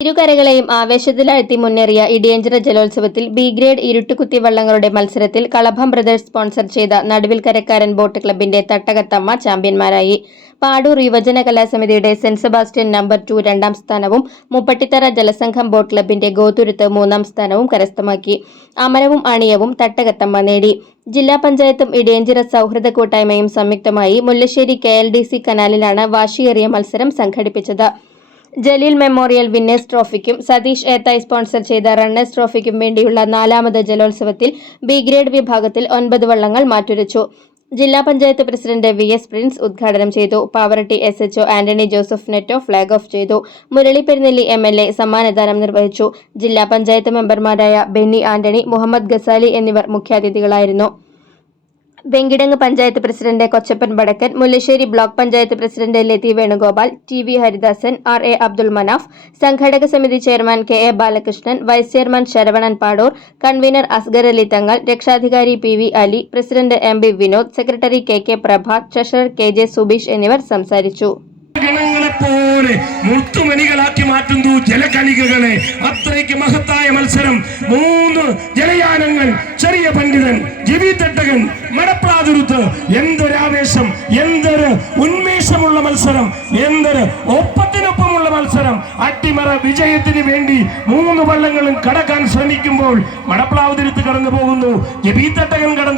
ഇരുകരകളെയും ആവേശത്തിലാഴ്ത്തി മുന്നേറിയ ഇടിയഞ്ചിറ ജലോത്സവത്തിൽ ബി ഗ്രേഡ് ഇരുട്ടുകുത്തി വള്ളങ്ങളുടെ മത്സരത്തിൽ കളഭം ബ്രദേഴ്സ് സ്പോൺസർ ചെയ്ത നടുവിൽ കരക്കാരൻ ബോട്ട് ക്ലബിന്റെ തട്ടകത്തമ്മ ചാമ്പ്യന്മാരായി. പാടൂർ യുവജന കലാസമിതിയുടെ സെന്റ് സെബാസ്റ്റ്യൻ നമ്പർ ടു രണ്ടാം സ്ഥാനവും മുപ്പട്ടിത്തറ ജലസംഘം ബോട്ട് ക്ലബിന്റെ ഗോതുരുത്ത് മൂന്നാം സ്ഥാനവും കരസ്ഥമാക്കി. അമരവും അണിയവും തട്ടകത്തമ്മ നേടി. ജില്ലാ പഞ്ചായത്തും ഇടിയഞ്ചിറ സൗഹൃദ കൂട്ടായ്മയും സംയുക്തമായി മുല്ലശ്ശേരി കെ കനാലിലാണ് വാശിയേറിയ മത്സരം സംഘടിപ്പിച്ചത്. ജലീൽ മെമ്മോറിയൽ വിന്നേഴ്സ് ട്രോഫിക്കും സതീഷ് ഏത്തായി സ്പോൺസർ ചെയ്ത റണ്ണേഴ്സ് ട്രോഫിക്കും വേണ്ടിയുള്ള നാലാമത് ജലോത്സവത്തിൽ ബി ഗ്രേഡ് വിഭാഗത്തിൽ ഒൻപത് വള്ളങ്ങൾ മാറ്റുരച്ചു. ജില്ലാ panchayat president V S Prince ഉദ്ഘാടനം ചെയ്തു. Pavaratty S H O Antony Joseph Netto flag off ചെയ്തു. Murali Perunnelli M L A സമ്മാനദാനം നിർവഹിച്ചു. ജില്ലാ പഞ്ചായത്ത് മെമ്പർമാരായ ബെന്നി ആന്റണി മുഹമ്മദ് ഗസാലി എന്നിവർ മുഖ്യാതിഥികളായിരുന്നു. Venkidangu panchayat president Kochappan Vadakkan Mullassery block panchayat president Lathi Venugopal T V Haridasan R A Abdul Manaf സംഘാടക സമിതി chairman K A Balakrishnan vice chairman Saravanan Padoor convener Asgar Ali Thangal രക്ഷാധികാരി P V Ali president M B Vinod secretary K K Prabha treasurer K J Subeesh എന്നിവർ സംസാരിച്ചു. ജലകണികകളെ അത്രയ്ക്ക് മഹത്തായ മത്സരം. മൂന്ന് ജലയാനങ്ങൾ ചെറിയ പണ്ഡിതൻ ജവിതട്ടകൻ മടപ്രാതുരുത്ത് എന്തൊരാവേശം എന്തൊരു ഉന്മേഷമുള്ള മത്സരം എന്തൊരു ഒപ്പത്തിനൊപ്പമുള്ള മത്സരം. അട്ടിമറ വിജയത്തിന് വേണ്ടി മൂന്ന് വള്ളങ്ങളും കടക്കാൻ ശ്രമിക്കുമ്പോൾ മടപ്ലാവുതിരുത്ത് കടന്നു പോകുന്നു ജബീത്തട്ടകൻ കടന്നു